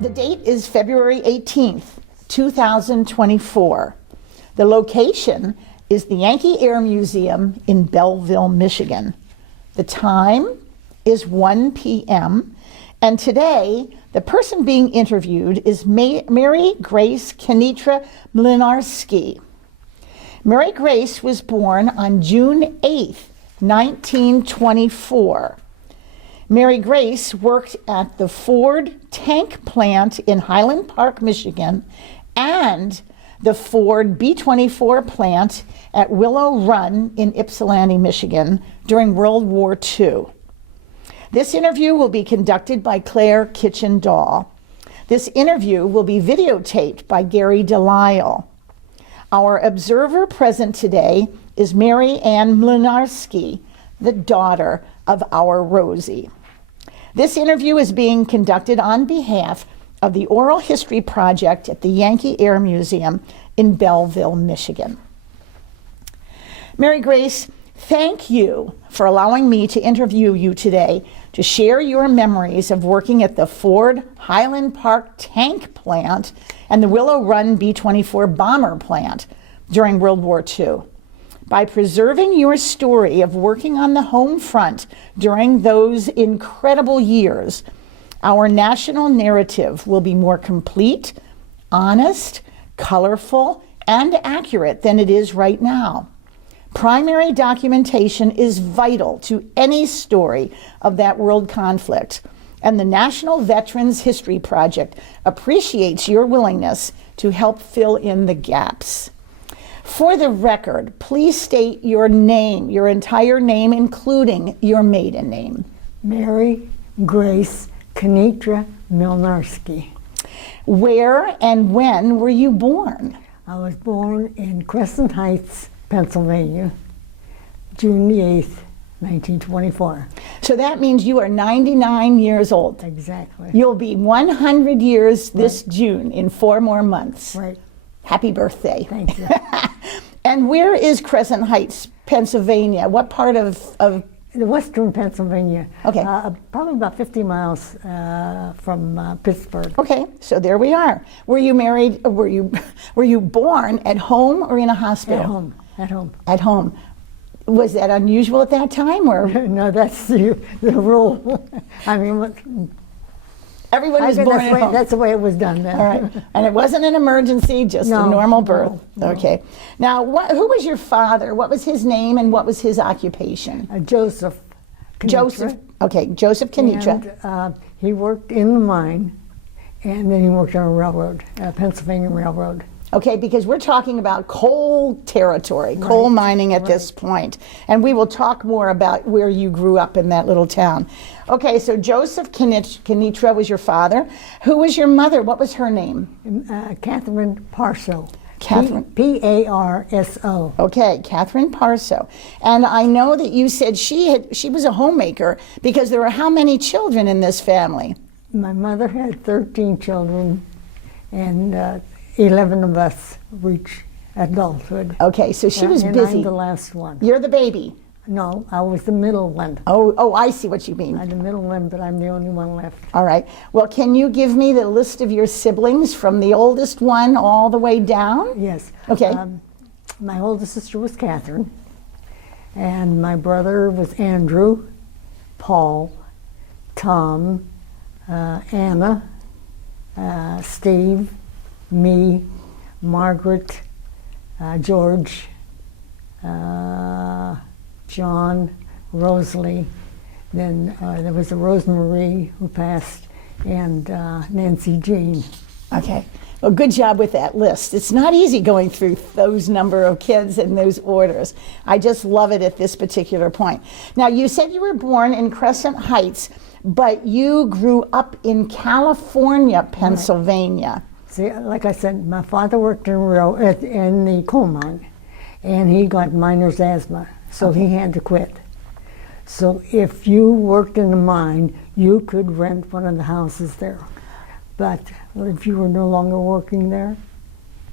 The date is February 18th, 2024. The location is the Yankee Air Museum in Belleville, Michigan. The time is 1 p.m. And today, the person being interviewed is Mary Grace Kenitra MLYNARSKI. Mary Grace was born on June 8th, 1924. Mary Grace worked at the Ford Tank Plant in Highland Park, Michigan, and the Ford B-24 plant at Willow Run in Ypsilanti, Michigan during World War II. This interview will be conducted by Claire Kitchen-Dahl. This interview will be videotaped by Gary Delisle. Our observer present today is Mary Ann MLYNARSKI, the daughter of our Rosie. This interview is being conducted on behalf of the Oral History Project at the Yankee Air Museum in Belleville, Michigan. Mary Grace, thank you for allowing me to interview you today to share your memories of working at the Ford Highland Park Tank Plant and the Willow Run B-24 bomber plant during World War II. By preserving your story of working on the home front during those incredible years, our national narrative will be more complete, honest, colorful, and accurate than it is right now. Primary documentation is vital to any story of that world conflict, and the National Veterans History Project appreciates your willingness to help fill in the gaps. For the record, please state your name, your entire name, including your maiden name. Mary Grace Kenitra MLYNARSKI. Where and when were you born? I was born in Crescent Heights, Pennsylvania, June the 8th, 1924. So that means you are 99 years old. Exactly. You'll be 100 years this June in 4 more months. Right. Happy birthday. Thank you. And where is Crescent Heights, Pennsylvania? What part of The western Pennsylvania. Okay. Probably about 50 miles from Pittsburgh. Okay, so there we are. Were you married, were you born at home or in a hospital? At home. At home. At home. Was that unusual at that time, or? No, that's the rule. I mean, Everyone was born at home. That's the way it was done then. All right, and it wasn't an emergency, just a normal birth. No. Okay. Now, who was your father? What was his name and what was his occupation? Joseph Kenitra. Joseph. Okay, Joseph Kenitra. And he worked in the mine, and then he worked on a railroad, Pennsylvania Railroad. Okay, because we're talking about coal territory, coal mining at this point. And we will talk more about where you grew up in that little town. Okay, so Joseph Kenitra was your father. Who was your mother? What was her name? Catherine Parso. Catherine. P-A-R-S-O. Okay, Catherine Parso. And I know that you said she was a homemaker because there were how many children in this family? My mother had 13 children, and 11 of us reached adulthood. Okay, so she was and busy. I'm the last one. You're the baby. No, I was the middle one. Oh, I see what you mean. I'm the middle one, but I'm the only one left. All right. Well, can you give me the list of your siblings from the oldest one all the way down? Yes. Okay. My oldest sister was Catherine, and my brother was Andrew, Paul, Tom, Anna, Steve, me, Margaret, George, John, Rosalie, then there was a Rosemarie who passed, and Nancy Jean. Okay. Well, good job with that list. It's not easy going through those number of kids in those orders. I just love it at this particular point. Now, you said you were born in Crescent Heights, but you grew up in California, Pennsylvania. Right. See, like I said, my father worked in the coal mine, and he got miner's asthma, so he had to quit. So if you worked in the mine, you could rent one of the houses there. But if you were no longer working there,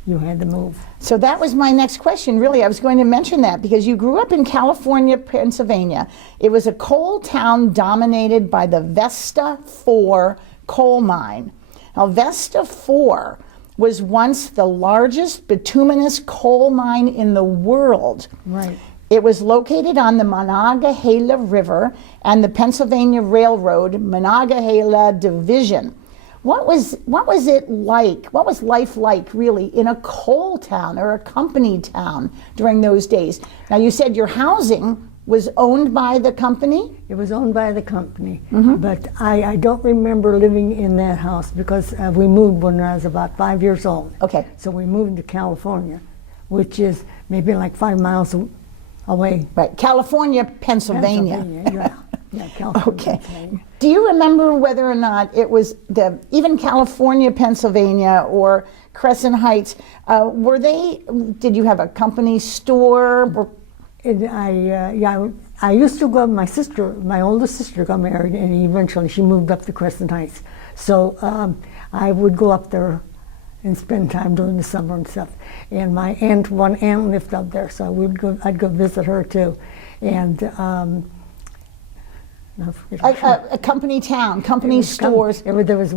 you had to move. So that was my next question, really. I was going to mention that because you grew up in California, Pennsylvania. It was a coal town dominated by the Vesta 4 coal mine. Now, Vesta 4 was once the largest bituminous coal mine in the world. Right. It was located on the Monongahela River and the Pennsylvania Railroad Monongahela Division. What was it like? What was life like, really, in a coal town or a company town during those days? Now, you said your housing was owned by the company? It was owned by the company, but I don't remember living in that house because we moved when I was about 5 years old. Okay. So we moved to California, which is maybe like 5 miles away. Right, California, Pennsylvania. Yeah, California. Okay. Pennsylvania. Do you remember whether or not it was even California, Pennsylvania, or Crescent Heights? Did you have a company store? I used to go. My oldest sister got married, and eventually she moved up to Crescent Heights. So I would go up there and spend time during the summer and stuff. And my one aunt lived up there, so I'd go visit her too. And A company town, company stores. There was a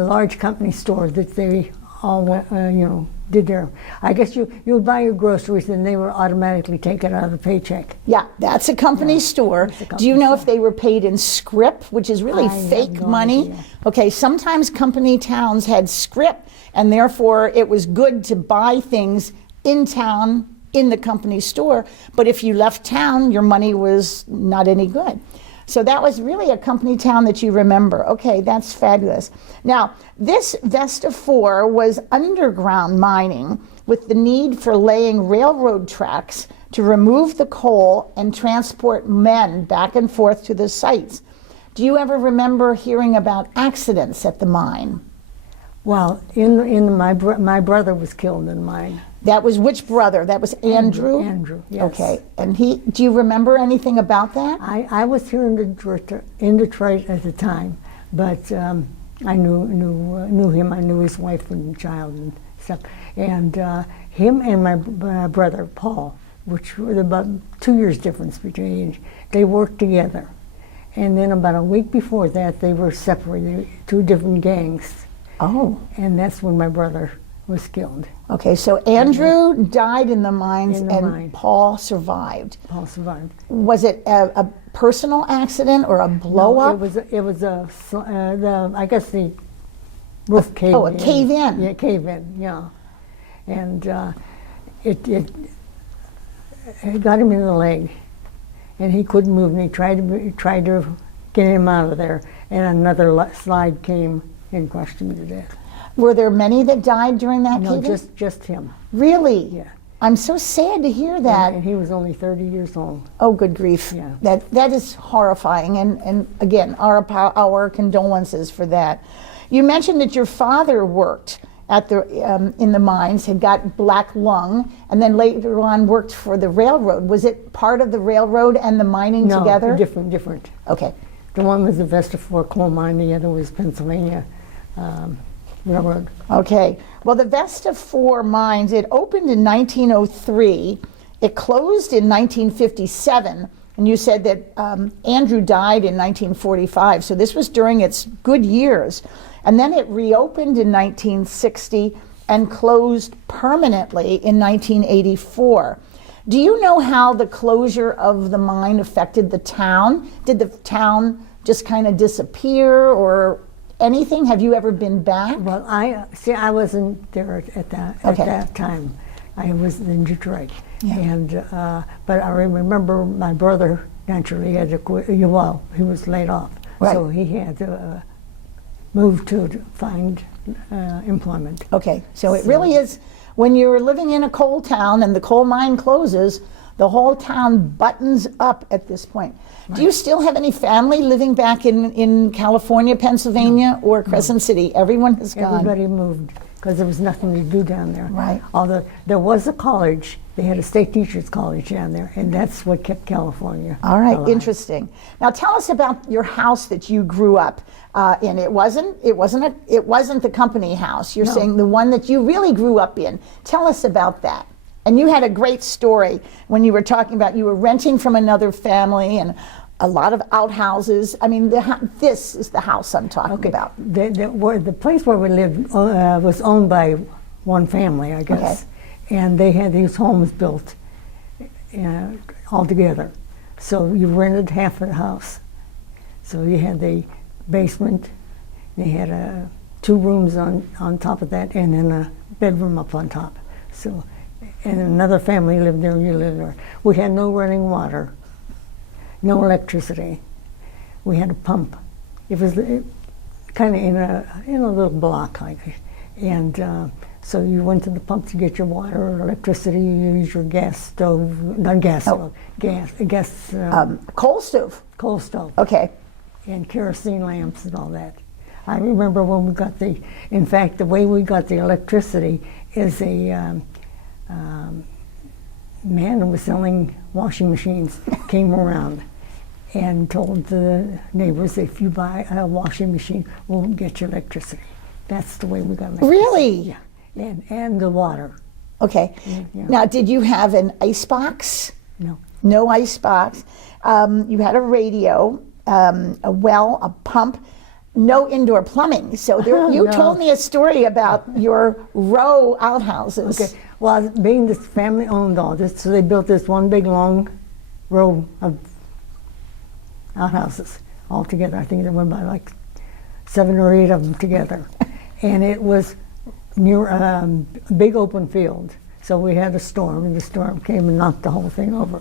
large company store that they all did there. I guess you would buy your groceries and they were automatically taken out of the paycheck. Yeah, that's a company store. Do you know if they were paid in scrip, which is really fake money? Idea. Okay, sometimes company towns had scrip, and therefore it was good to buy things in town in the company store. But if you left town, your money was not any good. So that was really a company town that you remember. Okay, that's fabulous. Now, this Vesta 4 was underground mining with the need for laying railroad tracks to remove the coal and transport men back and forth to the sites. Do you ever remember hearing about accidents at the mine? Well, my brother was killed in the mine. That was which brother? That was Andrew? Andrew, yes. Okay, and do you remember anything about that? I was here in Detroit at the time, but I knew him. I knew his wife and child and stuff. And him and my brother, Paul, which were about 2 years difference between, they worked together. And then about a week before that, they were separated, 2 different gangs. Oh. And that's when my brother was killed. Okay, so Andrew died in the mines and mine. Paul survived. Paul survived. Was it a personal accident or a blow up? It was I guess the roof caved in. Oh, a cave in. Yeah, cave in, yeah. And it got him in the leg, and he couldn't move, and he tried to get him out of there, and another slide came and crushed him to death. Were there many that died during that No, cave-in? just him. Really? Yeah. I'm so sad to hear that. And he was only 30 years old. Oh, good grief. Yeah. That is horrifying, and again, our condolences for that. You mentioned that your father worked at in the mines, had got black lung, and then later on worked for the railroad. Was it part of the railroad and the mining together? No, different. Okay. The one was the Vesta 4 coal mine, the other was Pennsylvania Railroad. Okay. Well, the Vesta 4 mines, it opened in 1903. It closed in 1957. And you said that Andrew died in 1945. So this was during its good years. And then it reopened in 1960 and closed permanently in 1984. Do you know how the closure of the mine affected the town? Did the town just kind of disappear or anything? Have you ever been back? Well, I wasn't there at that time. I was in Detroit, and but I remember my brother naturally had to quit. Well, he was laid off, so he had to move to find employment. Okay, so it really is when you're living in a coal town and the coal mine closes, the whole town buttons up at this point. Right. Do you still have any family living back in California, Pennsylvania, or Crescent City? Everyone has gone. Everybody moved because there was nothing to do down there. Right. Although there was a college, they had a state teachers college down there, and that's what kept California All right, alive. Interesting. Now tell us about your house that you grew up in. It wasn't the company house. You're saying the one that you really grew up in. Tell us about that. And you had a great story when you were talking about you were renting from another family and a lot of outhouses. I mean, this is the house I'm talking about. The place where we lived was owned by one family, I guess. Okay. And they had these homes built all together. So you rented half of the house. So you had the basement, they had 2 rooms on top of that, and then a bedroom up on top. So, and another family lived there, you lived there. We had no running water, no electricity. We had a pump. It was kind of in a little block, like, and so you went to the pump to get your water or electricity. You used your gas stove, not gas stove, gas. Coal stove. Coal stove. Okay. And kerosene lamps and all that. I remember when we got in fact, the way we got the electricity is a man who was selling washing machines came around and told the neighbors, if you buy a washing machine, we'll get you electricity. That's the way we got electricity. Really? Yeah. And the water. Okay. Yeah. Now, did you have an ice box? No. No ice box. You had a radio, a well, a pump. No indoor plumbing. So you told me a story about your row outhouses. Okay. Well, being this family owned all this, so they built this one big long row of outhouses all together. I think they went by like 7 or 8 of them together. And it was near a big open field. So we had a storm, and the storm came and knocked the whole thing over.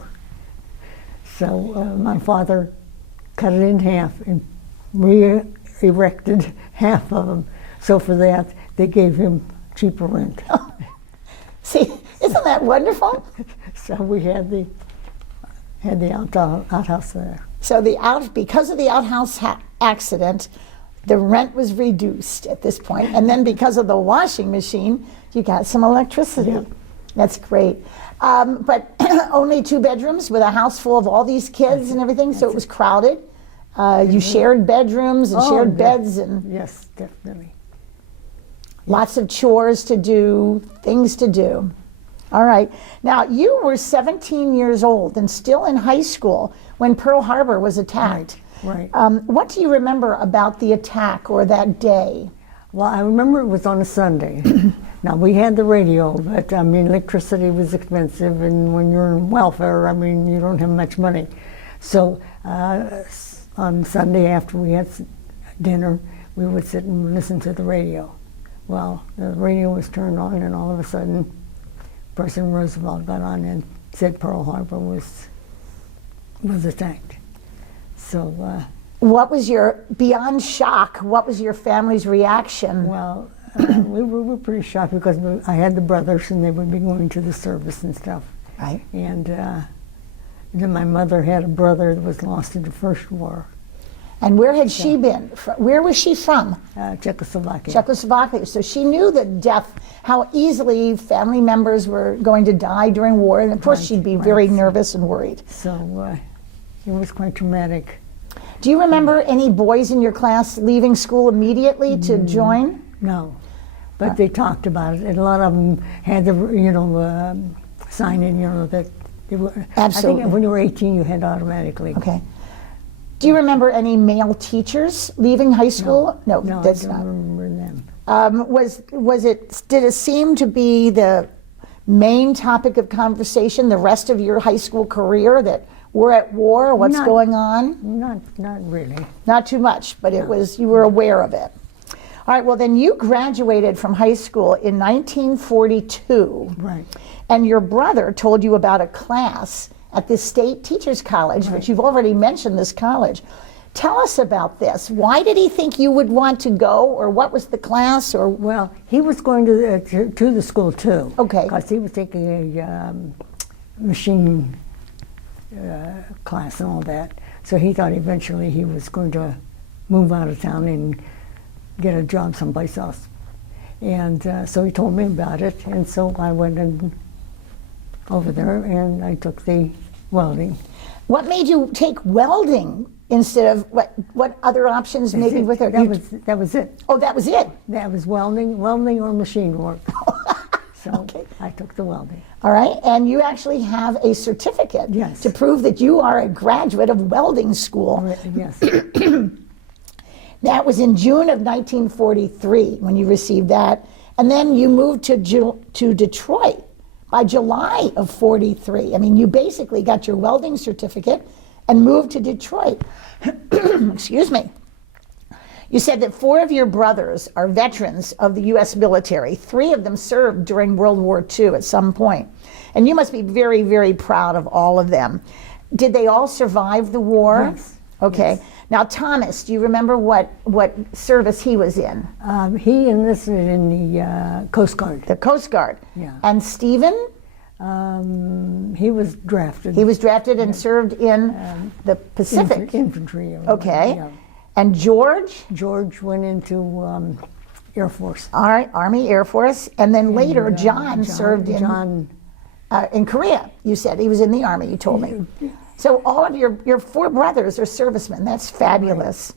So my father cut it in half and erected half of them. So for that, they gave him cheaper rent. See, isn't that wonderful? So we had the outhouse there. So because of the outhouse accident, the rent was reduced at this point, and then because of the washing machine, you got some electricity. Yeah. That's great. But only 2 bedrooms with a house full of all these kids and everything, so it was crowded. You shared bedrooms and shared beds and yes, definitely. Lots of chores to do, things to do. All right. Now, you were 17 years old and still in high school when Pearl Harbor was attacked. Right. What do you remember about the attack or that day? Well, I remember it was on a Sunday. Now, we had the radio, but I mean, electricity was expensive, and when you're in welfare, I mean, you don't have much money. So on Sunday after we had dinner, we would sit and listen to the radio. Well, the radio was turned on, and all of a sudden, President Roosevelt got on and said Pearl Harbor was attacked. So, what was beyond shock, what was your family's reaction? Well, we were pretty shocked because I had the brothers and they would be going to the service and stuff. Right. And then my mother had a brother that was lost in the First War. And where had she been? Where was she from? Czechoslovakia. Czechoslovakia. So she knew the death, how easily family members were going to die during war. And of course she'd be very nervous and worried. So it was quite traumatic. Do you remember any boys in your class leaving school immediately to join? No, but they talked about it, and a lot of them had the, sign in, that they were. Absolutely. I think when you were 18, you had automatically. Okay. Do you remember any male teachers leaving high school? No, that's I don't not. remember them. Did it seem to be the main topic of conversation the rest of your high school career, that we're at war, what's going on? Not really. Not too much, but it was, you were aware of it. All right, well then you graduated from high school in 1942. Right. And your brother told you about a class at the Staet Teachers College, which you've already mentioned this college. Tell us about this. Why did he think you would want to go, or what was the class? Or well, he was going to the school too. Okay. Because he was taking a machine class and all that. So he thought eventually he was going to move out of town and get a job someplace else. And so he told me about it, and so I went over there and I took the welding. what made you take welding instead of what other options maybe with it? That was it. Oh, that was it. That was welding or machine work. So Okay. I took the welding. All right, and you actually have a certificate Yes. to prove that you are a graduate of welding school. Yes. That was in June of 1943 when you received that, and then you moved to Detroit by July of 43. I mean, you basically got your welding certificate and moved to Detroit. Excuse me. You said that 4 of your brothers are veterans of the U.S. military. 3 of them served during World War II at some point. And you must be very, very proud of all of them. Did they all survive the war? Yes. Okay. Yes. Now, Thomas, do you remember what service he was in? He enlisted in the Coast Guard. The Coast Guard. Yeah. And Stephen? He was drafted. He was drafted and served in the Pacific. Infantry. Okay. Yeah. And George? George went into Air Force. All right, Army, Air Force. And then later, John served in Korea. You said he was in the Army, you told me. So all of your 4 brothers are servicemen. That's fabulous.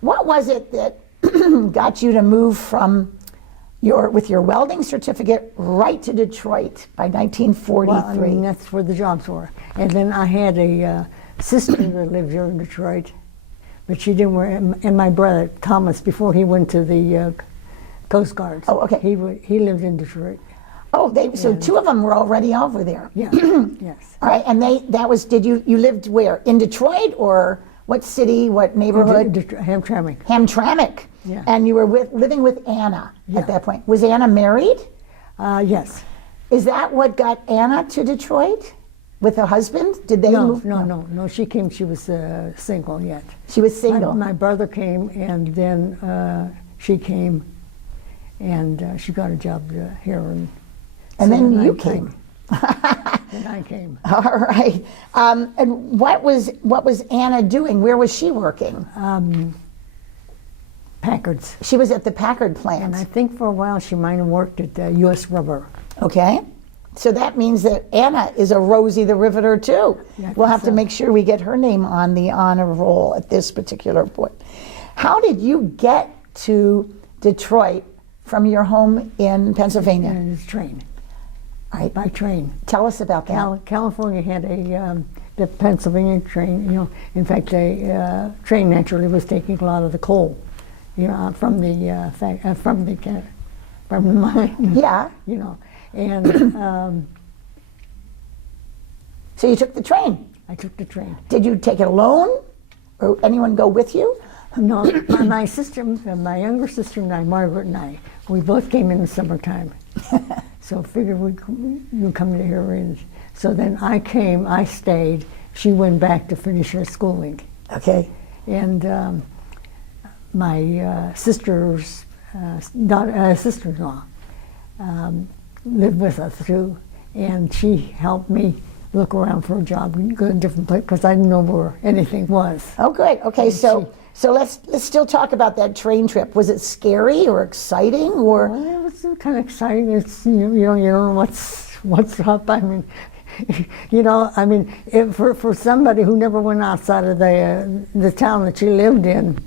What was it that got you to move from with your welding certificate right to Detroit by 1943? Well, I mean, that's where the jobs were. And then I had a sister that lived here in Detroit, but she didn't work. And my brother, Thomas, before he went to the Coast Guard. Oh, okay. He lived in Detroit. Oh, so 2 of them were already over there. Yeah, yes. All right, and you lived where? In Detroit, or what city, what neighborhood? Hamtramck. Hamtramck. Yeah. And you were living with Anna at that point. Was Anna married? Yes. Is that what got Anna to Detroit? With her husband? Did they move? No. She came, she was single yet. She was single. My brother came, and then she came, and she got a job here. And then you came. Then I came. All right. And what was Anna doing? Where was she working? Packard's. She was at the Packard plant. And I think for a while she might have worked at U.S. Rubber. Okay. So that means that Anna is a Rosie the Riveter too. Yeah, we'll have to make sure we get her name on the honor roll at this particular point. How did you get to Detroit from your home in Pennsylvania? And it's train. All right. By train. Tell us about that. California had the Pennsylvania train. In fact, the train naturally was taking a lot of the coal, from the mine. Yeah. And so you took the train. I took the train. Did you take it alone, or anyone go with you? No, my sister, my younger sister and I, Margaret and I, we both came in the summertime. So figured you come to here. And so then I stayed. She went back to finish her schooling. Okay. And my sister's sister-in-law lived with us too, and she helped me look around for a job and go to different places because I didn't know where anything was. Oh, good. Okay, so let's still talk about that train trip. Was it scary or exciting, or? Well, it was kind of exciting. It's you don't know what's up. I mean, for somebody who never went outside of the town that she lived in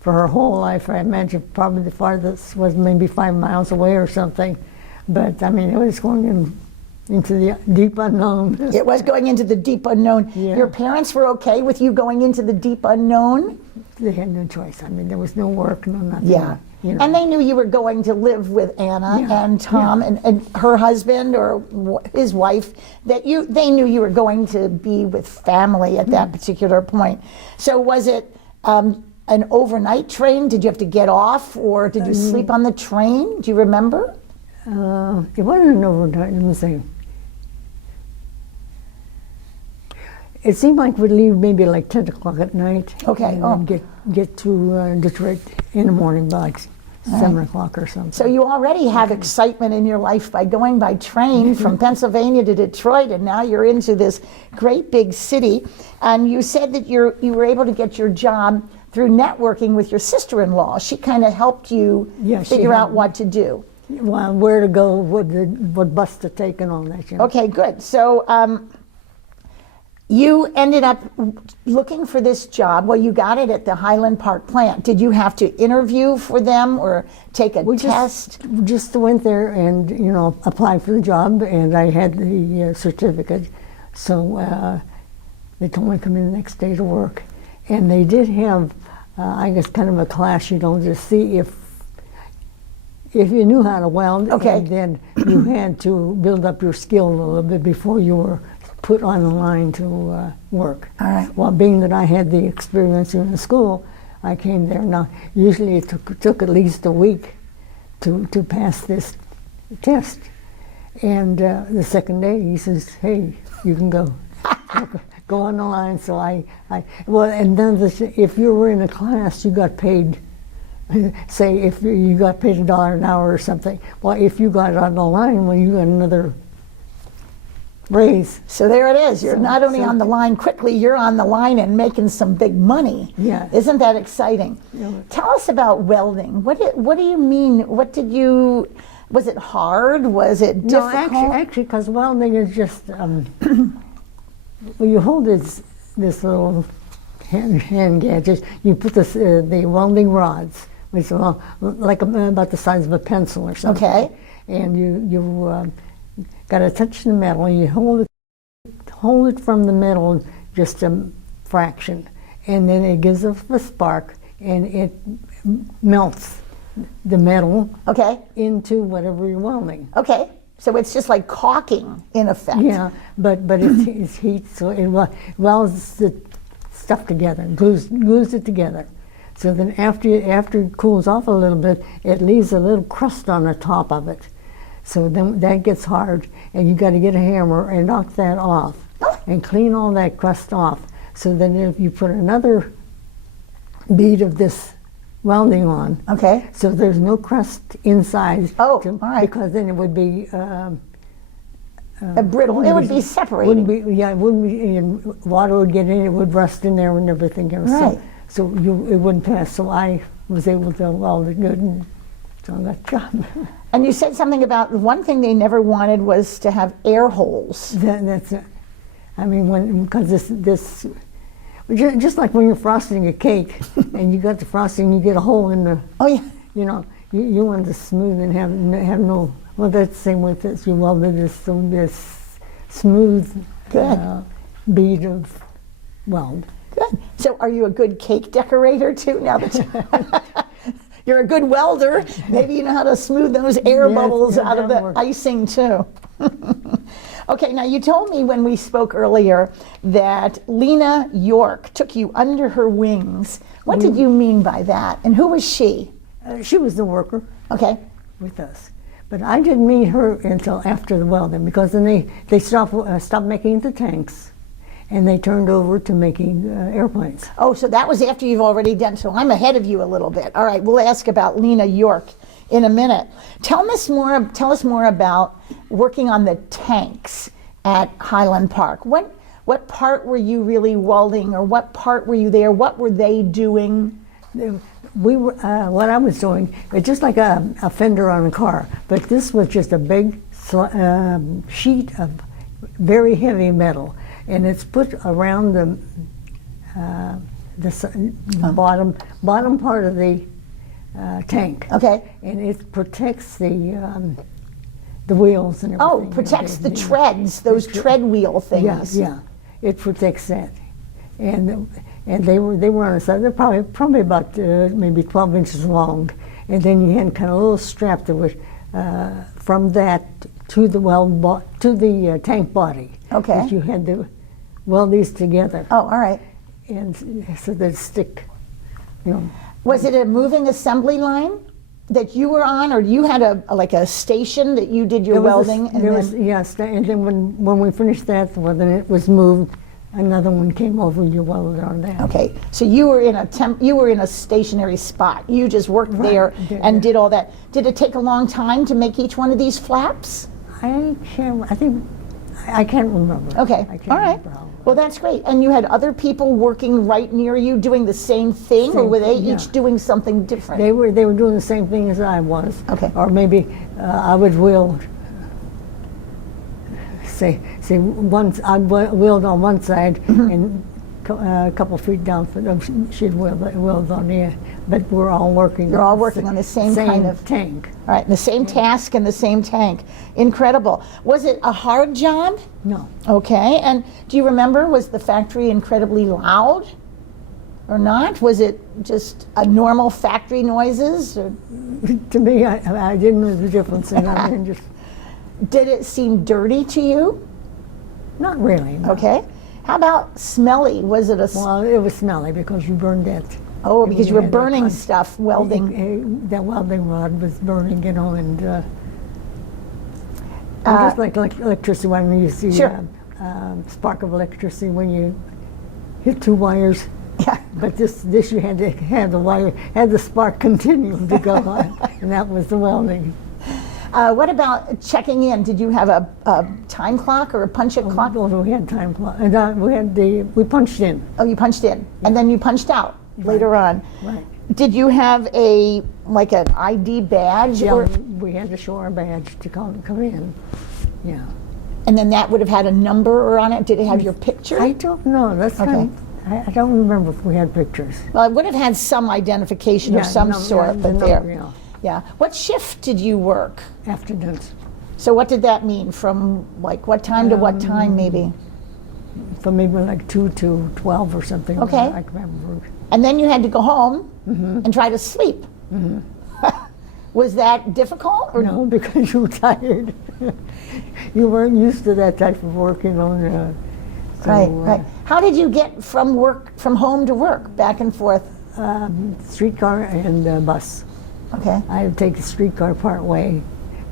for her whole life, I imagine probably the farthest was maybe 5 miles away or something. But I mean, it was going into the deep unknown. It was going into the deep unknown. Yeah. Your parents were okay with you going into the deep unknown? They had no choice. I mean, there was no work, no nothing. Yeah. And they knew you were going to live with Anna and Tom and her husband or his wife, that they knew you were going to be with family at that particular point. So was it an overnight train? Did you have to get off, or did you sleep on the train? Do you remember? It wasn't an overnight. Let me see. It seemed like we'd leave maybe like 10 o'clock at night. Okay. And then get to Detroit in the morning by like 7 o'clock or something. So you already have excitement in your life by going by train from Pennsylvania to Detroit, and now you're into this great big city. And you said that you were able to get your job through networking with your sister-in-law. She kind of helped you figure out what to do. Well, where to go, what bus to take and all that. Okay, good. So You ended up looking for this job. Well, you got it at the Highland Park plant. Did you have to interview for them or take a test? Just went there and, you know, applied for the job, and I had the certificate. So they told me to come in the next day to work. And they did have, I guess, kind of a class, you know, to see if you knew how to weld. Okay. And then you had to build up your skill a little bit before you were put on the line to work. All right. Well, being that I had the experience in the school, I came there. Now, usually it took at least a week to pass this test. And the second day, he says, "Hey, you can go." Go on the line. So well, and then if you were in a class, you got paid. Say if you got paid $1 an hour or something. Well, if you got on the line, well, you got another raise. So there it is. You're not only on the line quickly, you're on the line and making some big money. Yeah. Isn't that exciting? Yeah. Tell us about welding. What do you mean? Was it hard? Was it difficult? No, actually, because welding is just, well, you hold this little hand gadget, you put the welding rods, which are like about the size of a pencil or something. Okay. And you got to touch the metal. You hold it from the metal just a fraction, and then it gives off a spark, and it melts the metal. Okay. Into whatever you're welding. Okay. So it's just like caulking in effect. Yeah, but it's heat, so it welds the stuff together, glues it together. So then after it cools off a little bit, it leaves a little crust on the top of it. So then that gets hard, and you got to get a hammer and knock that off and clean all that crust off. So then if you put another bead of this welding on, okay, so there's no crust inside. Oh, all right. Because then it would be brittle. It would be separating. It wouldn't be. And water would get in. It would rust in there and everything else. Right. So it wouldn't pass. So I was able to weld it good, and so I got the job. And you said something about one thing they never wanted was to have air holes. That's it. I mean, because this. Just like when you're frosting a cake and you got the frosting, you get a hole in the. Oh yeah. You know, you want it smooth and have no. Well, that's the same with this. You welded this smooth bead of weld. Good. So, are you a good cake decorator too? Now that you're a good welder, maybe you know how to smooth those air bubbles out of the icing too. Okay, now you told me when we spoke earlier that Lena York took you under her wings. What did you mean by that? And who was she? She was the worker. Okay. With us. But I didn't meet her until after the welding, because then they stopped making the tanks, and they turned over to making airplanes. Oh, so that was after you've already done, so I'm ahead of you a little bit. All right, we'll ask about Lena York in a minute. Tell us more about working on the tanks at Highland Park. What part were you really welding, or what part were you there? What were they doing? We were, what I was doing, it's just like a fender on a car, but this was just a big sheet of very heavy metal, and it's put around the bottom part of the tank. Okay. And it protects the wheels and everything. Oh, protects the treads, those tread wheel things. Yeah, it protects that. And they were on the side. They're probably about maybe 12 inches long, and then you had kind of a little strap that was from that to the tank body. Okay. That you had to weld these together. Oh, all right. And so they'd stick. You know. Was it a moving assembly line that you were on, or you had a station that you did your welding? Yes, and then when we finished that, well, then it was moved. Another one came over and you welded on that. Okay, so you were in a stationary spot. You just worked there and did all that. Did it take a long time to make each one of these flaps? I can't remember. Okay, all right. Well, that's great. And you had other people working right near you doing the same thing, or were they each doing something different? They were doing the same thing as I was. Okay. Or maybe I would weld say once I'd weld on one side and a couple feet down, she'd weld on the other. But we're all working. You're all working on the same kind of tank. All right, the same task and the same tank. Incredible. Was it a hard job? No. Okay, and do you remember, was the factory incredibly loud or not? Was it just a normal factory noises? Or? To me, I didn't know the difference. And I mean, just Did it seem dirty to you? not really. No. Okay. How about smelly? Was it a... Well, it was smelly because you burned that. Oh, because you were had that burning con- stuff, welding. That welding rod was burning, and just like electricity, when you see Sure. spark of electricity when you hit two wires. Yeah. But this you had to have the wire, had the spark continuing to go on, and that was the welding. What about checking in? Did you have a time clock or a punch-it clock? Well, we had time clock, and we punched in. Oh, you punched in, and then you punched out later on. Right. Did you have an ID badge? Yeah, Or, we had to show our badge to come in. Yeah. and then that would have had a number on it? Did it have your picture? I don't know. That's Okay. I don't remember if we had pictures. Well, it would have had some identification of some sort, but there. Yeah. Yeah. What shift did you work? Afternoons. So what did that mean? From like what time to what time, maybe? From maybe like 2 to 12 or something. Okay. I can remember. And then you had to go home and try to sleep. Was that difficult? Or No, because you were tired. You weren't used to that type of work, you know. Right. How did you get from home to work, back and forth? Streetcar and bus. Okay. I had to take the streetcar part way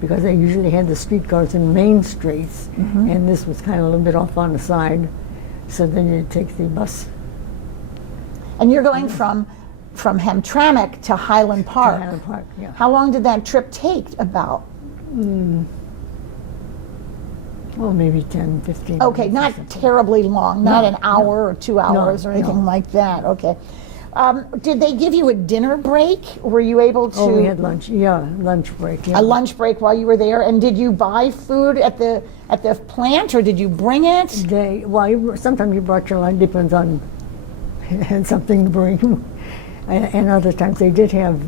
because they usually had the streetcars in main streets, and this was kind of a little bit off on the side. So then you take the bus And you're going from Hamtramck to Highland to Park. Highland Park. Yeah. How long did that trip take about? Well, maybe 10, 15 Okay, minutes or not something. terribly long, not No, an hour or 2 hours or anything no. like that. Okay. Did they give you a dinner break? Were you able to? Oh, we had lunch. Yeah, lunch break. Yeah. A lunch break while you were there, and did you buy food at the plant, or did you bring it? Sometimes you brought your lunch, depends on had something to bring. And other times they did have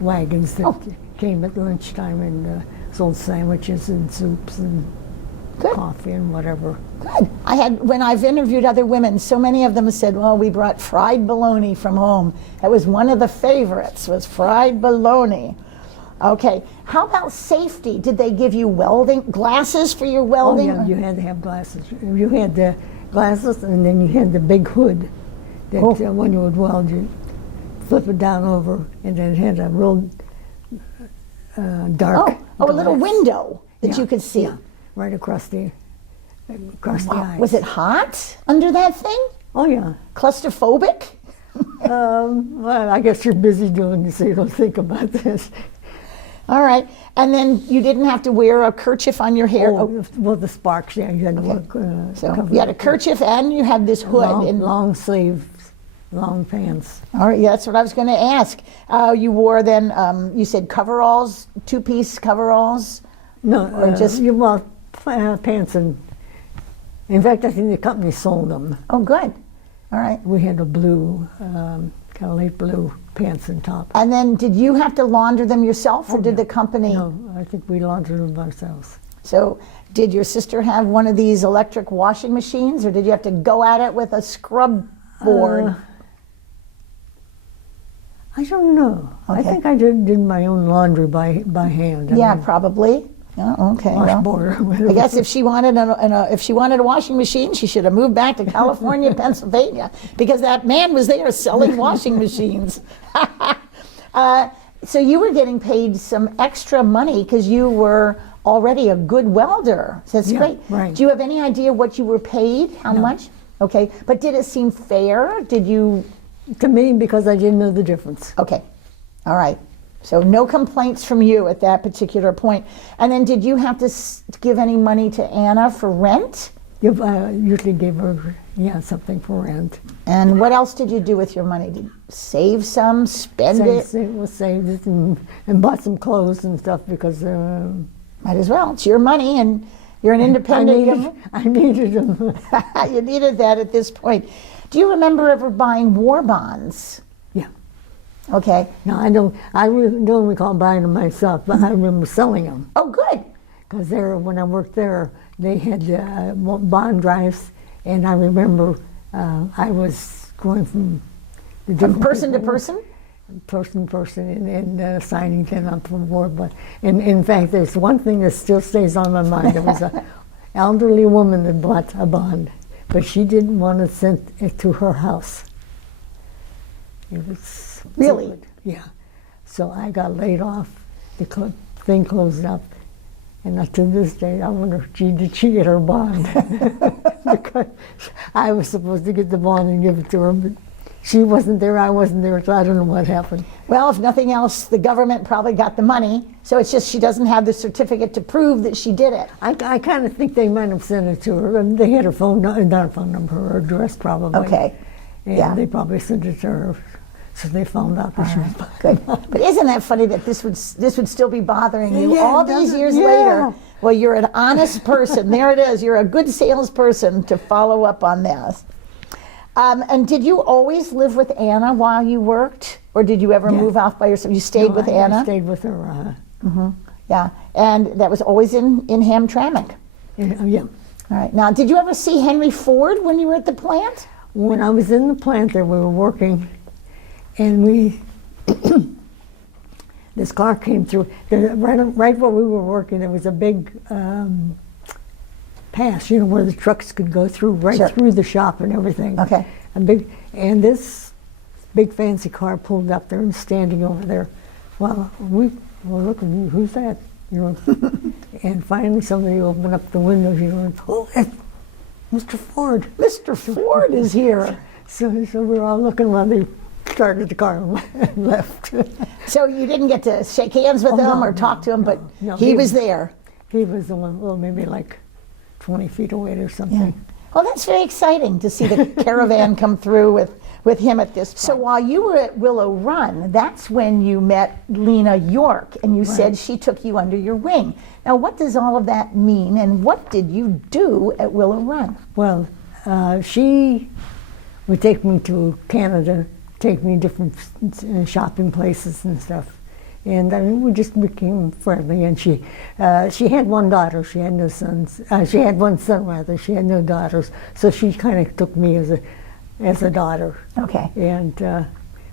wagons that came at lunchtime and sold sandwiches and soups and Good. coffee and whatever. Good. When I've interviewed other women, so many of them said, well, we brought fried bologna from home. That was one of the favorites, was fried bologna. Okay. How about safety? Did they give you glasses for your welding? Oh, yeah, you had to have glasses. You had the glasses, and then you had the big hood that when you would weld, you flip it down over, and then it had a real dark a little glass. window that you could see. Yeah, right across the eyes. Was it hot under that thing? Oh, yeah. Claustrophobic? Well, I guess you're busy doing it, so you don't think about this. All right. And then you didn't have to wear a kerchief on your hair. Well, the sparks, yeah, you had to work. So cover you had a it. kerchief and you had this hood. Long sleeves, long pants. All right, yeah, that's what I was going to ask. You wore then, you said coveralls, two-piece coveralls? No, Or just- you wore pants, and in fact, I think the company sold them. Oh, good. All right. We had a blue, kind of light blue pants and top. And then did you have to launder them yourself, or did the company? No, I think we laundered them ourselves. So did your sister have one of these electric washing machines, or did you have to go at it with a scrub board? I don't know. I Okay. think I did my own laundry by hand. Yeah, probably. Oh, okay. well, Washboard. I guess if she wanted a washing machine, she should have moved back to California, Pennsylvania, because that man was there selling washing machines. So you were getting paid some extra money because you were already a good welder. So that's Yeah, great. right. Do you have any idea what you were paid? How much? Okay. But did it seem fair? Did you? To me, because I didn't know the difference. Okay. All right. So no complaints from you at that particular point. And then did you have to give any money to Anna for rent? You usually gave her, something for rent. And what else did you do with your money? Did you save some, spend it? Saved it and bought some clothes and stuff because Might as well. It's your money, and You're an independent young. I needed them. You needed that at this point. Do you remember ever buying war bonds? Yeah. Okay. No, I don't recall buying them myself, but I remember selling them. Oh, good. Because when I worked there, they had bond drives, and I remember I was going from the From different person to people, person? person to person, and signing them up for war. But in fact, there's one thing that still stays on my mind. There was an elderly woman that bought a bond, but she didn't want to send it to her house. It was Really? Yeah. So I got laid off. The thing closed up. And to this day, I wonder, did she get her bond? Because I was supposed to get the bond and give it to her, but she wasn't there, I wasn't there, so I don't know what happened. Well, if nothing else, the government probably got the money, so it's just she doesn't have the certificate to prove that she did it. I kind of think they might have sent it to her. And they had her phone, not her phone number, her address probably. Okay. And Yeah. they probably sent it to her, so they found out that she was Good. But isn't that funny that this would still be bothering you Yeah, all it these doesn't- years yeah. later? Well, you're an honest person. There it is. You're a good salesperson to follow up on this. And did you always live with Anna while you worked, or did you ever Yeah. move off by yourself? You stayed with Anna. I stayed with her. Yeah, and that was always in Hamtramck. Yeah. All right. Now, did you ever see Henry Ford when you were at the plant? When I was in the plant there, we were working, and this car came through. Right where we were working, there was a big pass, where the trucks could go through, right Sure. through the shop and everything. Okay. And this big fancy car pulled up there and standing over there. Well, we were looking, who's that? And finally somebody opened up the window, and, oh, it's Mr. Ford. Mr. Ford is here. So we were all looking while they started the car and left. So you didn't get to shake hands with him no, or talk to him, but no, he was there. He was the one, well, maybe like 20 feet away or something. Yeah. Well, that's very exciting to see the caravan come through with him at this point. So while you were at Willow Run, that's when you met Lena York, and you said she took you under your wing. Now, what does all of that mean, and what did you do at Willow Run? Well, she would take me to Canada, take me different shopping places and stuff. And we just became friendly. And she had one daughter. She had no sons. She had one son rather. She had no daughters. So she kind of took me as a daughter. Okay. And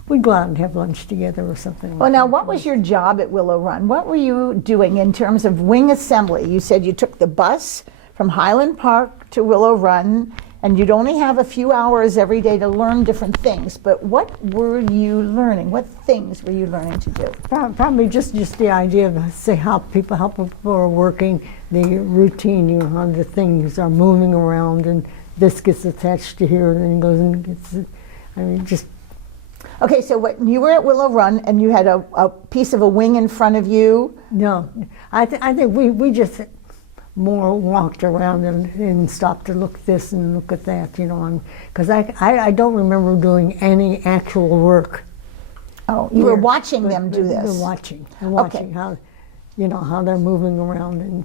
we'd go out and have lunch together or something. Well, like now, that. what was your job at Willow Run? What were you doing in terms of wing assembly? You said you took the bus from Highland Park to Willow Run, and you'd only have a few hours every day to learn different things. But what were you learning? What things were you learning to do? Probably just the idea of how people are working, the routine, how the things are moving around, and this gets attached to here, and then goes and gets. Just. Okay, so what, you were at Willow Run, and you had a piece of a wing in front of you. No, I think we just more walked around and stopped to look this and look at that, because I don't remember doing any actual work. Oh, you were watching them do this. Watching Okay. how, how they're moving around and.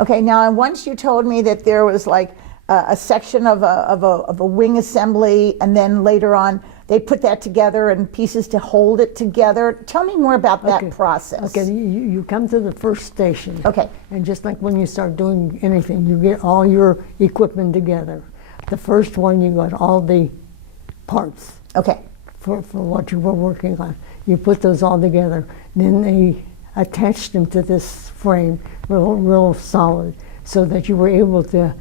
Okay, now and once you told me that there was like a section of a wing assembly, and then later on they put that together and pieces to hold it together. Tell me more about that process. Okay, you come to the first station. Okay. And just like when you start doing anything, you get all your equipment together. The first one, you got all the parts. Okay. For what you were working on. You put those all together. Then they attached them to this frame, real solid, so that you were able to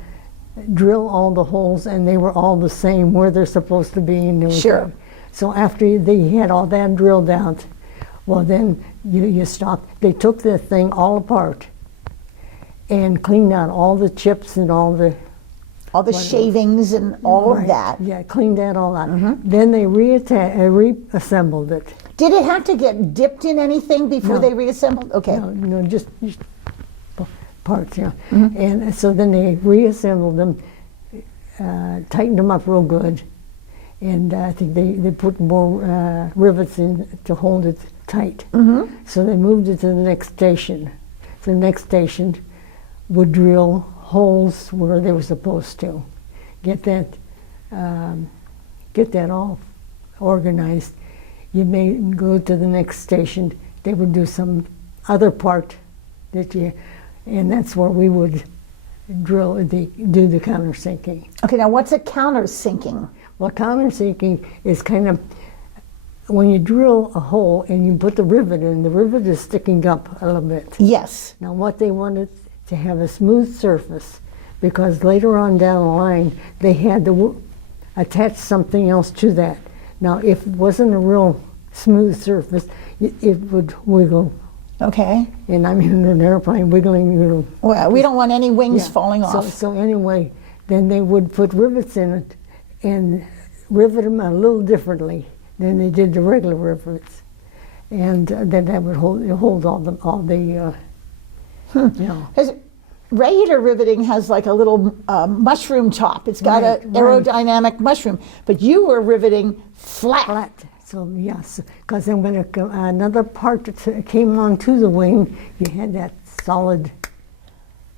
drill all the holes, and they were all the same where they're supposed to be. And Sure. So after they had all that drilled out, well, then you stopped. They took the thing all apart and cleaned out all the chips and all the shavings and all of that. Yeah, cleaned that all out. Then they reassembled it. Did it have to get dipped in anything before No. they reassembled? Okay. No, just parts, yeah. And so then they reassembled them, tightened them up real good, and I think they put more rivets in to hold it tight. So they moved it to the next station. So the next station would drill holes where they were supposed to. Get that all organized. You may go to the next station. They would do some other part and that's where we would do the countersinking. Okay, now what's a countersinking? Well, countersinking is kind of when you drill a hole and you put the rivet in, the rivet is sticking up a little bit. Yes. Now what they wanted to have a smooth surface, because later on down the line they had to attach something else to that. Now if it wasn't a real smooth surface, it would wiggle. Okay. And I'm in an airplane wiggling, you know. Well, we don't want any wings falling off. So anyway, then they would put rivets in it and rivet them a little differently than they did the regular rivets. And then that would hold all the you know. Regular riveting has like a little mushroom top. It's got an aerodynamic mushroom, but you were riveting flat. So yes, because then when another part came onto the wing, you had that solid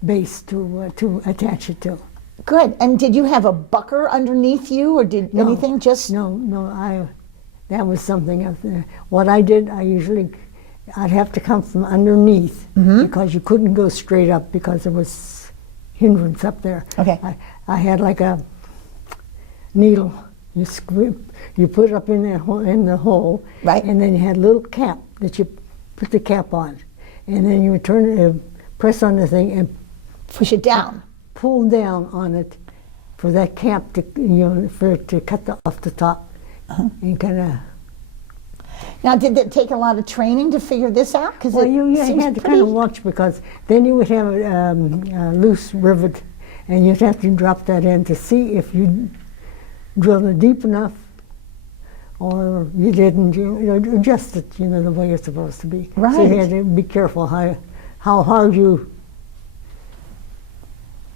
base to attach it to. Good. And did you have a bucker underneath you, or did anything just? No. That was something else. What I did, I'd have to come from underneath because you couldn't go straight up because there was hindrance up there. Okay. I had like a needle. You put it up in the hole, right? And then you had a little cap that you put the cap on, and then you would press on the thing and push it down, pull down on it for that cap to for it to cut off the top, and kind of. Now, did it take a lot of training to figure this out? Because you had to kind of watch, because then you would have a loose rivet, and you'd have to drop that in to see if you drilled it deep enough, or you didn't. You adjust it, the way it's supposed to be. Right. So you had to be careful how hard you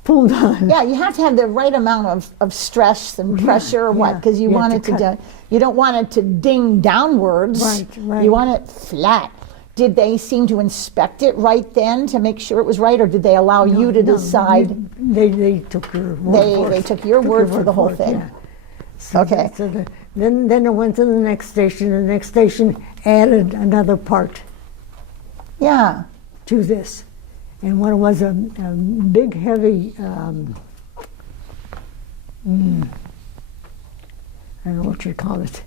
pulled on. Yeah, you have to have the right amount of stress and pressure, or what? Because you want it to you don't want it to ding downwards. Right. You want it flat. Did they seem to inspect it right then to make sure it was right, or did they allow you to decide? They took your word for it. They took your word for the whole thing. Yeah. So okay. Then I went to the next station. The next station added another part. Yeah. To this, and what it was a big heavy. I don't know what you call it.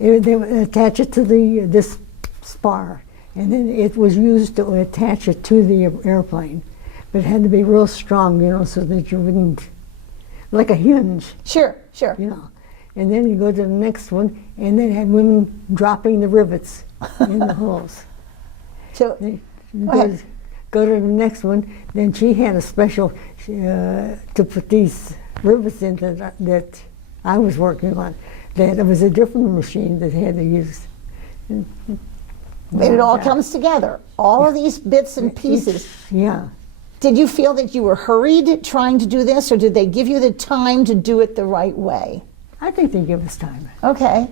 They would attach it to this spar, and then it was used to attach it to the airplane, but it had to be real strong, so that you wouldn't, like a hinge. Sure. And then you go to the next one, and then had women dropping the rivets in the holes. So go to the next one. Then she had a special to put these rivets in that I was working on. That was a different machine that had to use. It all comes together. All of these bits and pieces. Yeah. Did you feel that you were hurried trying to do this, or did they give you the time to do it the right way? I think they give us time. Okay,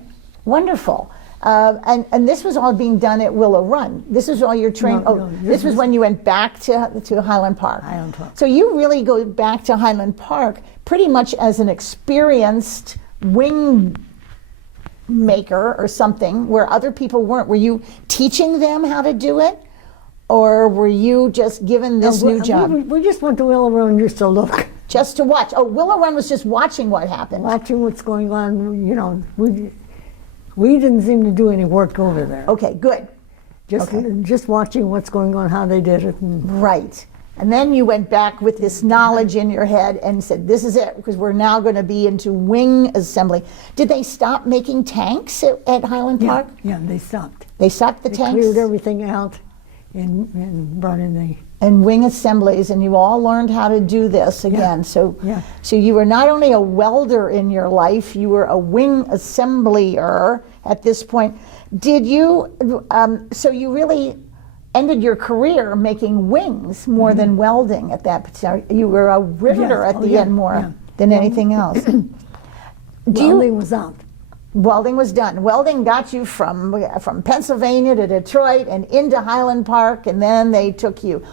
wonderful. And this was all being done at Willow Run. This is all your training. No, this was when you went back to Highland Park. Highland Park. So you really go back to Highland Park pretty much as an experienced wing maker or something, where other people weren't. Were you teaching them how to do it, or were you just given this new job? We just went to Willow Run just to look. Just to watch. Oh, Willow Run was just watching what happened. Watching what's going on. We didn't seem to do any work over there. Okay, good. Just watching what's going on, how they did it. Right. And then you went back with this knowledge in your head and said, this is it, because we're now going to be into wing assembly. Did they stop making tanks at Highland Park? Yeah, they stopped. They stopped the tanks? Cleared everything out and brought in the... And wing assemblies, and you all learned how to do this again. So you were not only a welder in your life, you were a wing assembler at this point. Did you, so you really ended your career making wings more than welding at that particular, you were a riveter at the end more than anything else. Welding was out. Welding was done. Welding got you from Pennsylvania to Detroit and into Highland Park, and then they took you.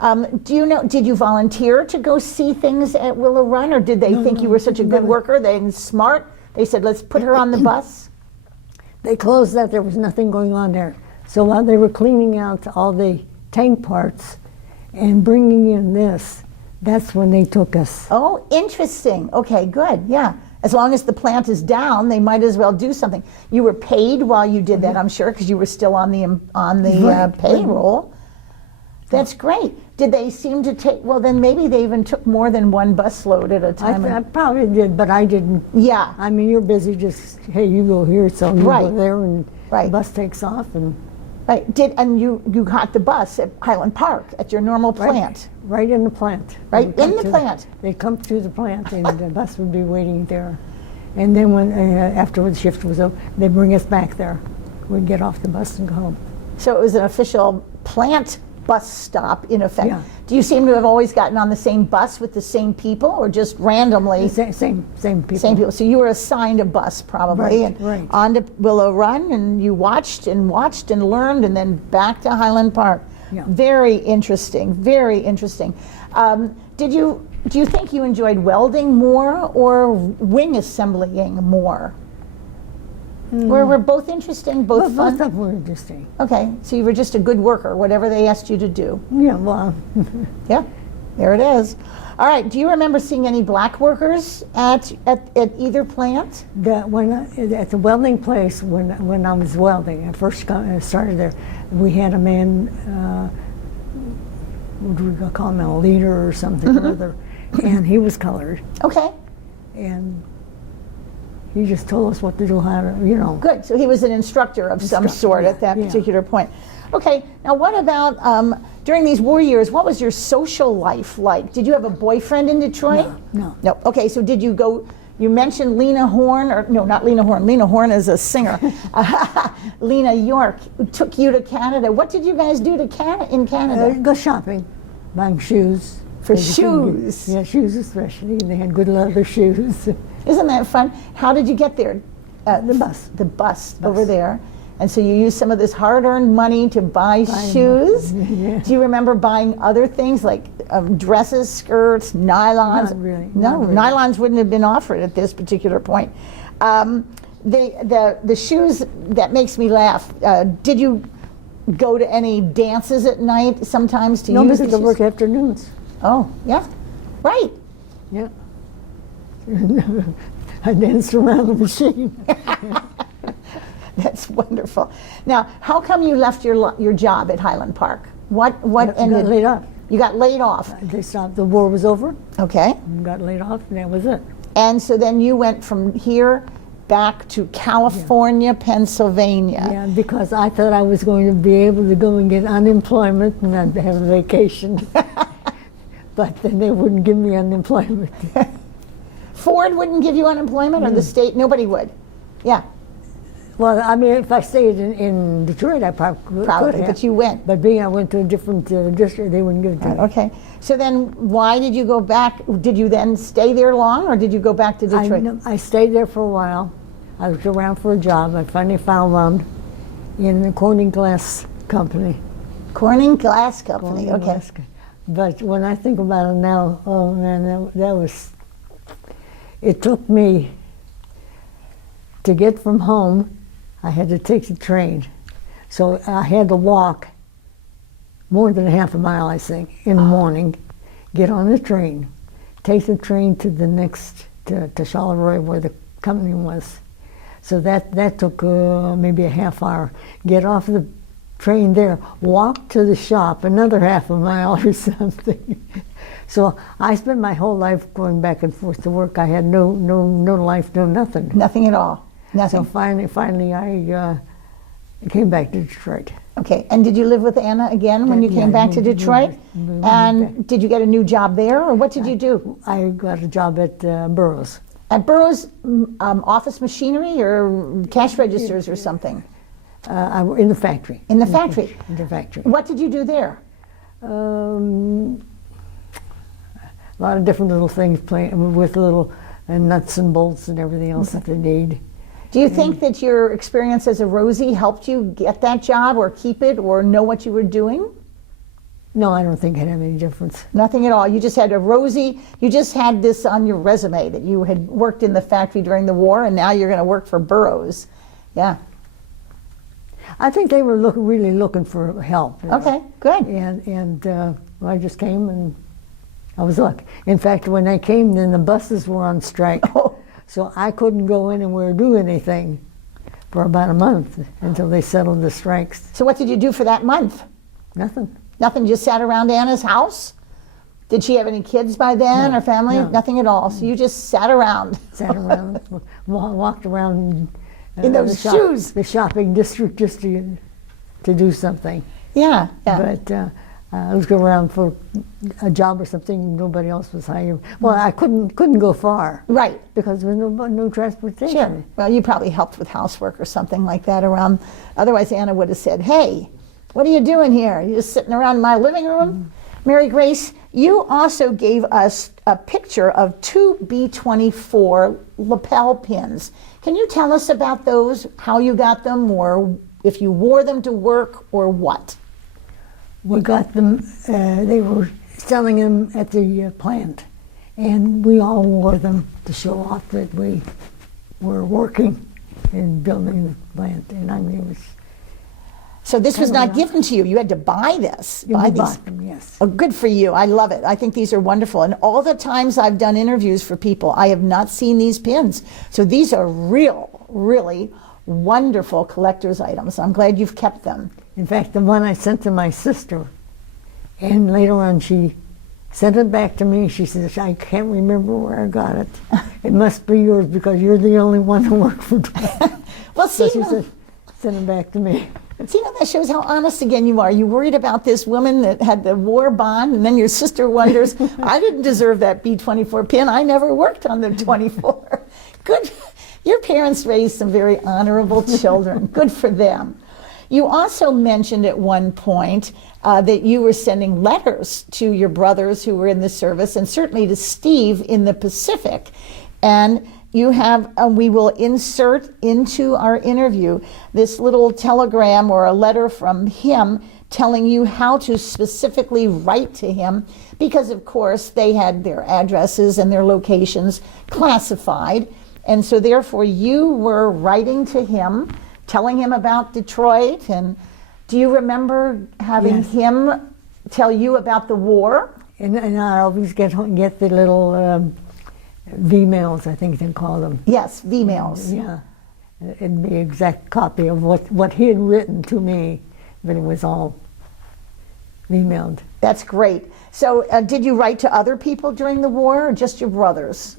Do you know, did you volunteer to go see things at Willow Run, or did they think you were such a good worker and smart? They said, let's put her on the bus? They closed that. There was nothing going on there. So while they were cleaning out all the tank parts and bringing in this, that's when they took us. Oh, interesting. Okay, good. Yeah. As long as the plant is down, they might as well do something. You were paid while you did that, I'm sure, because you were still on the payroll. That's great. Did they seem to take, well, then maybe they even took more than one bus load at a time. I probably did, but I didn't. Yeah. I mean, you're busy just, hey, you go here, so you go there, and the bus takes off. And Right. And you got the bus at Highland Park at your normal plant? Right in the plant. Right in the plant? They come to the plant, and the bus would be waiting there. And then when after the shift was over, they bring us back there. We'd get off the bus and go home. So it was an official plant bus stop, in effect. Yeah. Do you seem to have always gotten on the same bus with the same people, or just randomly? Same people. Same people. So you were assigned a bus, probably, and on to Willow Run, and you watched and learned, and then back to Highland Park. Yeah. Very interesting. Very interesting. Do you think you enjoyed welding more or wing assemblying more? Were both interesting, both fun? Both of them were interesting. Okay, so you were just a good worker, whatever they asked you to do. Yeah, well. Yeah, there it is. All right, do you remember seeing any black workers at either plant? At the welding place, when I was welding, I first started there, we had a man, what do we call him, a leader or something or other, and he was colored. Okay. And he just told us what to do, how to, Good, so he was an instructor of some sort at that particular point. Okay, now what about, during these war years, what was your social life like? Did you have a boyfriend in Detroit? No. No, okay, so did you go, you mentioned Lena Horne, or no, not Lena Horne. Lena Horne is a singer. Lena York took you to Canada. What did you guys do in Canada? Go shopping, buying shoes. For shoes? Yeah, shoes especially, and they had good leather shoes. Isn't that fun? How did you get there? The bus. The bus over there. And so you used some of this hard-earned money to buy shoes? Yeah. Do you remember buying other things like dresses, skirts, nylons? Not really. No, not really. Nylons wouldn't have been offered at this particular point. The shoes, that makes me laugh. Did you go to any dances at night sometimes to use the shoes? No, because I work afternoons. Oh, yeah, right. Yeah. I danced around the machine. That's wonderful. Now, how come you left your job at Highland Park? What ended? Got laid off. You got laid off. They stopped. The war was over. Okay. Got laid off, and that was it. And so then you went from here back to California, Pennsylvania. Yeah, because I thought I was going to be able to go and get unemployment and not have a vacation. But then they wouldn't give me unemployment. Ford wouldn't give you unemployment, or the state? Nobody would. Yeah. Well, I mean, if I stayed in Detroit, I probably could have. But you went. But being I went to a different district, they wouldn't give it to me. Okay. So then why did you go back? Did you then stay there long, or did you go back to Detroit? I stayed there for a while. I looked around for a job. I finally found one in the Corning Glass Company. Corning Glass Company, Corning okay. Glass. But when I think about it now, oh man, that was, it took me, to get from home, I had to take the train. So I had to walk more than a half a mile, I think, in the morning, get on the train, take the train to the next, to Charleroi, where the company was. So that took maybe a half hour. Get off the train there, walk to the shop, another half a mile or something. So I spent my whole life going back and forth to work. I had no life, no nothing. Nothing at all. Nothing. So finally I came back to Detroit. Okay, and did you live with Anna again when you came back to Detroit? And did you get a new job there, or what did you do? I got a job at Burroughs. At Burroughs, office machinery or cash registers or something? In the factory. In the factory? In the factory. What did you do there? A lot of different little things, playing with little nuts and bolts and everything else that they need. Do you think that your experience as a Rosie helped you get that job or keep it or know what you were doing? No, I don't think it had any difference. Nothing at all. You just had you just had this on your resume that you had worked in the factory during the war, and now you're going to work for Burroughs. Yeah. I think they were really looking for help. Okay, good. And I just came and I was lucky. In fact, when I came, then the buses were on strike. Oh. So I couldn't go anywhere or do anything for about a month until they settled the strikes. So what did you do for that month? Nothing. Nothing, just sat around Anna's house? Did she have any kids by then or family? no. Nothing at all. So you just sat around. Sat around, walked around In those shoes. the shopping district just to do something. Yeah, yeah. But I was going around for a job or something. Nobody else was hired. Well, I couldn't go far. Right. Because there was no transportation. Sure. Well, you probably helped with housework or something like that around. Otherwise, Anna would have said, "Hey, what are you doing here? You're just sitting around my living room?" Mary Grace, you also gave us a picture of 2 B-24 lapel pins. Can you tell us about those, how you got them, or if you wore them to work, or what? We got them, they were selling them at the plant, and we all wore them to show off that we were working in building the plant. And I mean, it was... So this was not given to you. You had to buy this. We bought them, yes. Oh, good for you. I love it. I think these are wonderful. And all the times I've done interviews for people, I have not seen these pins. So these are really wonderful collector's items. I'm glad you've kept them. In fact, the one I sent to my sister, and later on she sent it back to me. She says, "I can't remember where I got it. It must be yours because you're the only one who worked for Dwayne." Well, see, So she said, send it back to me. see, now that shows how honest again you are. You worried about this woman that had the war bond, and then your sister wonders, "I didn't deserve that B-24 pin. I never worked on the 24." Good. Your parents raised some very honorable children. Good for them. You also mentioned at one point that you were sending letters to your brothers who were in the service, and certainly to Steve in the Pacific. And you have, we will insert into our interview this little telegram or a letter from him telling you how to specifically write to him, because of course they had their addresses and their locations classified. And so therefore you were writing to him, telling him about Detroit. And do you remember having him tell you about the war? And I always get the little V-mails, I think they call them. Yes, V-mails. Yeah. It'd be an exact copy of what he had written to me, but it was all V-mailed. That's great. So did you write to other people during the war, or just your brothers?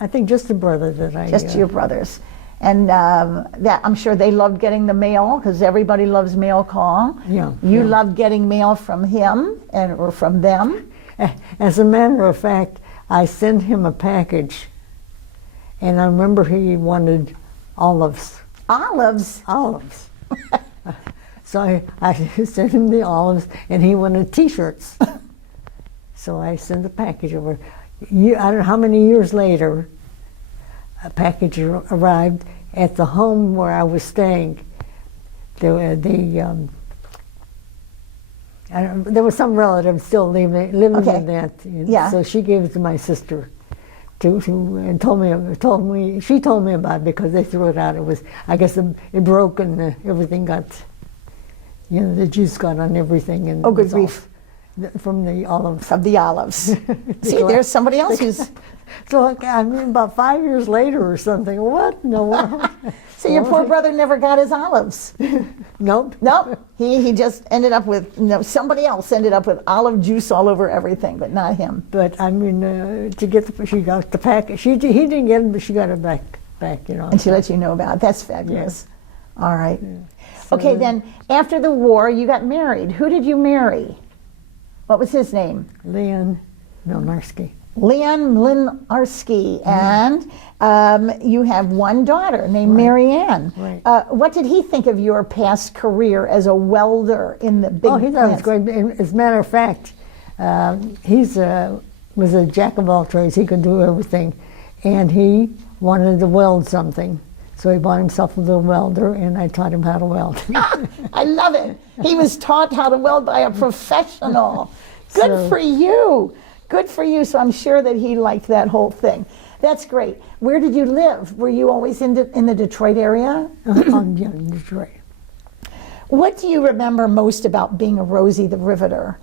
I think just the brother that I... Just your brothers. And that I'm sure they loved getting the mail, because everybody loves mail call. Yeah. You loved getting mail from him or from them. As a matter of fact, I sent him a package, and I remember he wanted olives. Olives? Olives. So I sent him the olives, and he wanted T-shirts. So I sent the package over. I don't know how many years later, a package arrived at the home where I was staying. There was some relative still living in that. Yeah. So she gave it to my sister, and she told me about it because they threw it out. It was, I guess, it broke and everything got, the juice got on everything. And oh, good grief. From the olives. Of the olives. See, there's somebody else who's... So, I mean, about 5 years later or something, what? No. So your poor brother never got his olives? Nope. Nope. He just ended up with, somebody else ended up with olive juice all over everything, but not him. But, I mean, she got the package. He didn't get it, but she got it back. And she let you know about it. That's fabulous. Yeah. All right. Yeah. So, okay, then, after the war, you got married. Who did you marry? What was his name? Leon MLYNARSKI. Leon MLYNARSKI, and you have one daughter named Marianne. Right. What did he think of your past career as a welder in the big he thought it was great. As a matter of fact, he was a jack of all trades. He could do everything, and he wanted to weld something. So he bought himself a little welder, and I taught him how to weld. I love it. He was taught how to weld by a professional. Good So- for you. Good for you. So I'm sure that he liked that whole thing. That's great. Where did you live? Were you always in the Detroit area? I'm in Detroit. What do you remember most about being a Rosie the Riveter?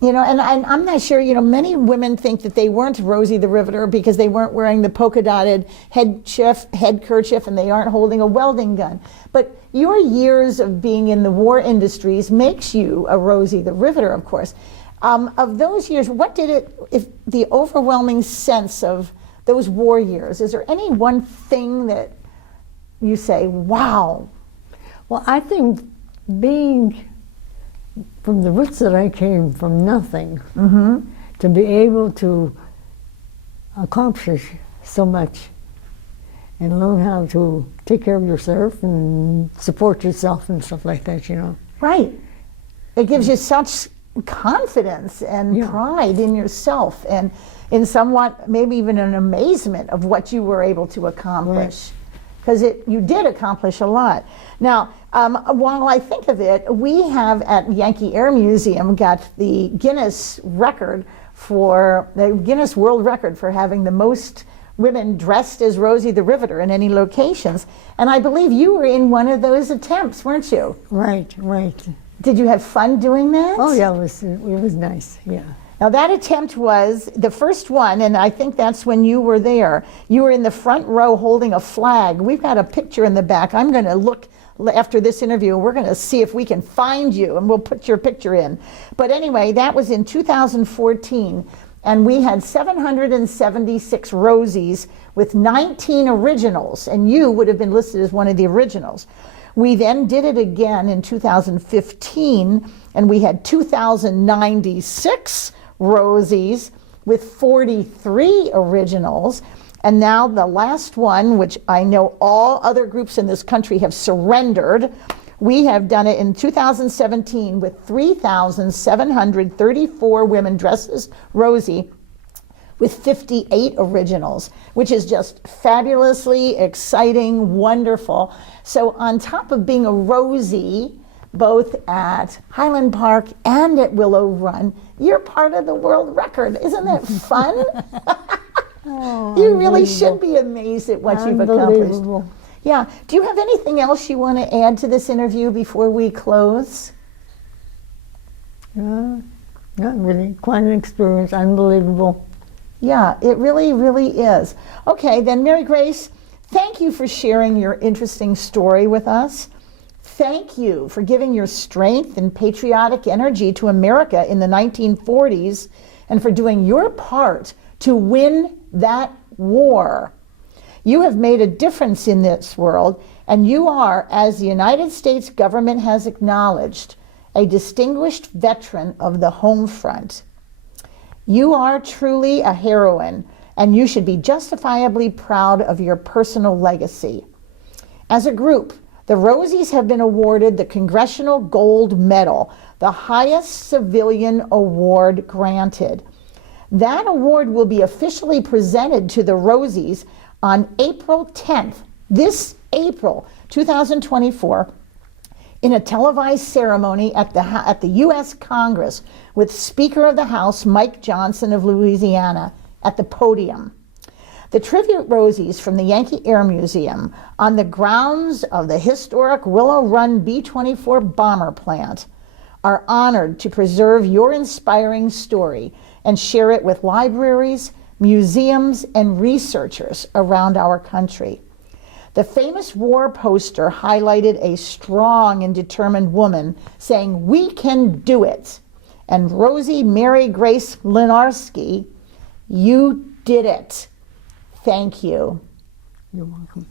You know, and I'm not sure, you know, many women think that they weren't Rosie the Riveter because they weren't wearing the polka dotted head kerchief and they aren't holding a welding gun. But your years of being in the war industries makes you a Rosie the Riveter, of course. Of those years, what did if the overwhelming sense of those war years, is there any one thing that you say, wow? Well, I think being from the roots that I came from nothing, to be able to accomplish so much and learn how to take care of yourself and support yourself and stuff like that, you know. Right. It gives you such confidence and Yeah. pride in yourself and in somewhat, maybe even an amazement of what you were able to accomplish. Because you did accomplish a lot. Now, while I think of it, we have at Yankee Air Museum got the Guinness World Record for having the most women dressed as Rosie the Riveter in any locations. And I believe you were in one of those attempts, weren't you? Right, right. Did you have fun doing that? Oh yeah, it was nice, yeah. Now that attempt was the first one, and I think that's when you were there. You were in the front row holding a flag. We've got a picture in the back. I'm going to look after this interview. We're going to see if we can find you, and we'll put your picture in. But anyway, that was in 2014, and we had 776 Rosies with 19 originals, and you would have been listed as one of the originals. We then did it again in 2015, and we had 2,096 Rosies with 43 originals. And now the last one, which I know all other groups in this country have surrendered, we have done it in 2017 with 3,734 women dressed as Rosie with 58 originals, which is just fabulously exciting, wonderful. So on top of being a Rosie, both at Highland Park and at Willow Run, you're part of the world record. Isn't that fun? You really should be amazed at what you've accomplished. Unbelievable. Yeah. Do you have anything else you want to add to this interview before we close? Not really. Quite an experience. Unbelievable. Yeah, it really, really is. Okay, then Mary Grace, thank you for sharing your interesting story with us. Thank you for giving your strength and patriotic energy to America in the 1940s and for doing your part to win that war. You have made a difference in this world, and you are, as the United States government has acknowledged, a distinguished veteran of the home front. You are truly a heroine, and you should be justifiably proud of your personal legacy. As a group, the Rosies have been awarded the Congressional Gold Medal, the highest civilian award granted. That award will be officially presented to the Rosies on April 10th, this April 2024, in a televised ceremony at the U.S. Congress with Speaker of the House Mike Johnson of Louisiana at the podium. The tribute Rosies from the Yankee Air Museum on the grounds of the historic Willow Run B-24 bomber plant are honored to preserve your inspiring story and share it with libraries, museums, and researchers around our country. The famous war poster highlighted a strong and determined woman saying, "We can do it." And Rosie Mary Grace MLYNARSKI, you did it. Thank you. You're welcome.